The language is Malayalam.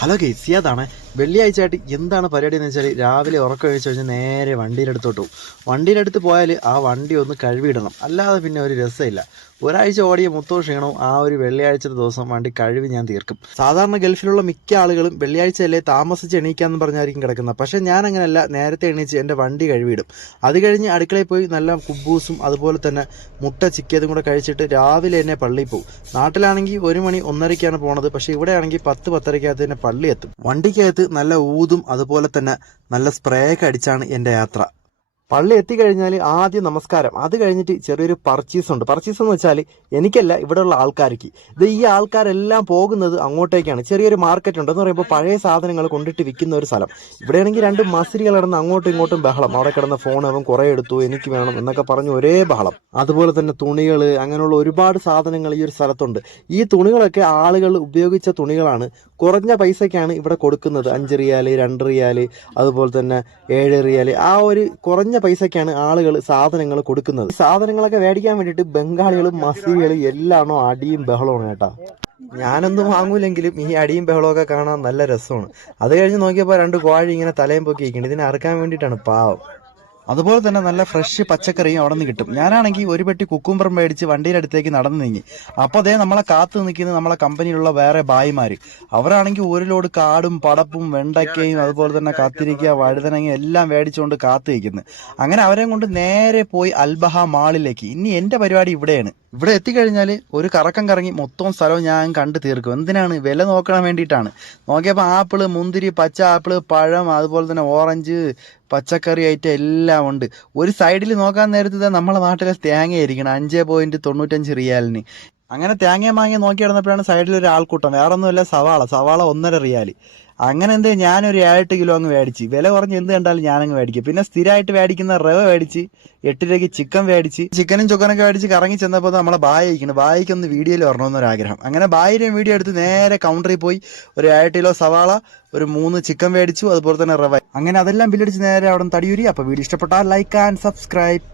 Hello guys, സിയാദാണ്. വെള്ളിയാഴ്ചയായിട്ട് എന്താണ് പരിപാടി എന്ന് വെച്ചാൽ രാവിലെ ഉറക്കം കഴിച്ച് കഴിഞ്ഞാൽ നേരെ വണ്ടിയുടെ അടുത്തോട്ട് പോകും. വണ്ടിയുടെ അടുത്ത് പോയാൽ ആ വണ്ടി ഒന്ന് കഴുകിയിടണം, അല്ലാതെ പിന്നെ ഒരു രസമില്ല. ഒരാഴ്ച ഓടിയ മൊത്തവും ക്ഷീണവും ആ ഒരു വെള്ളിയാഴ്ചത്തെ ദിവസം വണ്ടി കഴുകി ഞാൻ തീർക്കും. സാധാരണ ഗൾഫിലുള്ള മിക്ക ആളുകളും വെള്ളിയാഴ്ചയല്ലേ താമസിച്ച് എണീക്കാമെന്ന് പറഞ്ഞായിരിക്കും കിടക്കുന്നത്. പക്ഷേ ഞാൻ അങ്ങനെയല്ല, നേരത്തെ എണീച്ച് എൻ്റെ വണ്ടി കഴുകിയിടും. അത് കഴിഞ്ഞ് അടുക്കളയിൽ പോയി നല്ല കുബൂസും അതുപോലെ തന്നെ മുട്ട ചിക്കിയതും കൂടെ കഴിച്ചിട്ട് രാവിലെ തന്നെ പള്ളിയിൽ പോകും. നാട്ടിലാണെങ്കിൽ 1 മണി 1:30ക്കാണ് പോണത്. പക്ഷേ ഇവിടെ ആണെങ്കിൽ 10-10:30 തന്നെ പള്ളി എത്തും. വണ്ടിക്കകത്ത് നല്ല ഊതും അതുപോലെ തന്നെ നല്ല സ്പ്രേ ഒക്കെ അടിച്ചാണ് എൻ്റെ യാത്ര. പള്ളി എത്തിക്കഴിഞ്ഞാൽ ആദ്യം നമസ്കാരം, അത് കഴിഞ്ഞിട്ട് ചെറിയൊരു പർച്ചേസ് ഉണ്ട്. പർച്ചേസ് എന്ന് വെച്ചാൽ എനിക്കല്ല, ഇവിടെയുള്ള ആൾക്കാർക്ക്. ഈ ആൾക്കാരെല്ലാം പോകുന്നത് അങ്ങോട്ടേക്കാണ്. ചെറിയൊരു മാർക്കറ്റ് ഉണ്ട് എന്ന് പറയുമ്പോൾ പഴയ സാധനങ്ങൾ കൊണ്ടിട്ട് വിൽക്കുന്ന ഒരു സ്ഥലം. ഇവിടെയാണെങ്കിൽ 2 മസിരികൾ കിടന്ന് അങ്ങോട്ടും ഇങ്ങോട്ടും ബഹളം. അവിടെ കിടന്ന ഫോൺ അവൻ കുറേ എടുത്തു, എനിക്ക് വേണം എന്നൊക്കെ പറഞ്ഞ് ഒരേ ബഹളം. അതുപോലെ തന്നെ തുണികൾ, അങ്ങനെയുള്ള ഒരുപാട് സാധനങ്ങൾ ഈ ഒരു സ്ഥലത്തുണ്ട്. ഈ തുണികളൊക്കെ ആളുകൾ ഉപയോഗിച്ച തുണികളാണ്. കുറഞ്ഞ പൈസയ്ക്കാണ് ഇവിടെ കൊടുക്കുന്നത്. 5 റിയാൽ, 2 റിയാൽ, അതുപോലെ തന്നെ 7 റിയാൽ. ആ ഒരു കുറഞ്ഞ പൈസക്കാണ് ആളുകൾ സാധനങ്ങൾ കൊടുക്കുന്നത്. സാധനങ്ങളൊക്കെ മേടിക്കാൻ വേണ്ടിയിട്ട് ബംഗാളികളും മസീദികളും എല്ലാണോ അടിയും ബഹളമാണ് കേട്ടാ. ഞാനൊന്നും വാങ്ങൂലെങ്കിലും ഈ അടിയും ബഹളമൊക്കെ കാണാൻ നല്ല രസമാണ്. അത് കഴിഞ്ഞ് നോക്കിയപ്പോൾ 2 കോഴി ഇങ്ങനെ തലയും പൊക്കി ഇരിക്കുന്നത്. ഇതിനെ അറുക്കാൻ വേണ്ടിയിട്ടാണ്, പാവം. അതുപോലെ തന്നെ നല്ല ഫ്രഷ് പച്ചക്കറിയും അവിടെ നിന്ന് കിട്ടും. ഞാനാണെങ്കിൽ ഒരു പെട്ടി കുക്കുംബർ മേടിച്ച് വണ്ടിയുടെ അടുത്തേക്ക് നടന്നു നീങ്ങി. അപ്പോൾ അതേ നമ്മളെ കാത്തു നിൽക്കുന്നത് നമ്മളെ കമ്പനിയിലുള്ള വേറെ ബായിമാർ. അവരാണെങ്കിൽ ഒരു ലോഡ് കാടും പടപ്പും വെണ്ടയ്ക്കയും അതുപോലെ തന്നെ കത്തിരിക്ക, വഴുതനങ്ങ എല്ലാം മേടിച്ചുകൊണ്ട് കാത്തു നിൽക്കുന്നു. അങ്ങനെ അവരെയും കൊണ്ട് നേരെ പോയി അൽബഹ മാളിലേക്ക്. ഇനി എൻ്റെ പരിപാടി ഇവിടെയാണ്. ഇവിടെ എത്തിക്കഴിഞ്ഞാൽ ഒരു കറക്കം കറങ്ങി മൊത്തം സ്ഥലവും ഞാൻ കണ്ടു തീർക്കും. എന്തിനാണ്? വില നോക്കാൻ വേണ്ടിയിട്ടാണ്. നോക്കിയപ്പോൾ ആപ്പിള്, മുന്തിരി, പച്ച ആപ്പിള്, പഴം, അതുപോലെ തന്നെ ഓറഞ്ച്, പച്ചക്കറി ഐറ്റം എല്ലാം ഉണ്ട്. ഒരു സൈഡിൽ നോക്കാൻ നേരത്തെ നമ്മളെ നാട്ടിലെ തേങ്ങയായിരിക്കണം 5.95 റിയാലിന്. അങ്ങനെ തേങ്ങ മാങ്ങ നോക്കി കിടന്നപ്പോഴാണ് സൈഡിൽ ഒരു ആൾക്കൂട്ടം. വേറൊന്നുമല്ല, സവാള 1.5 റിയാൽ. അങ്ങനെ ഞാനൊരു 7-8 കിലോ അങ്ങ് മേടിച്ച്. വില കുറഞ്ഞ് എന്ത് കണ്ടാലും ഞാനങ്ങ് മേടിക്കും. പിന്നെ സ്ഥിരമായിട്ട് മേടിക്കുന്ന റവ മേടിച്ച്, 8 രൂപയ്ക്ക് ചിക്കൻ മേടിച്ച്, ചിക്കനും ചൊക്കനൊക്കെ മേടിച്ച് കറങ്ങി ചെന്നപ്പോൾ നമ്മളെ ബായിക്കുന്നു. ബായിക്കൊന്ന് വീഡിയോയിൽ വരണമെന്നൊരാഗ്രഹം. അങ്ങനെ ബായിരം വീഡിയോ എടുത്ത് നേരെ കൗണ്ടറിൽ പോയി ഒരു 7 കിലോ സവാള, ഒരു 3 ചിക്കൻ മേടിച്ചു, അതുപോലെ തന്നെ റവ. അങ്ങനെ അതെല്ലാം ബില്ലടിച്ച് നേരെ അവിടെ നിന്ന് തടിയൂരി. അപ്പോൾ വീഡിയോ ഇഷ്ടപ്പെട്ടാൽ ലൈക്ക് ആൻഡ് സബ്സ്ക്രൈബ്.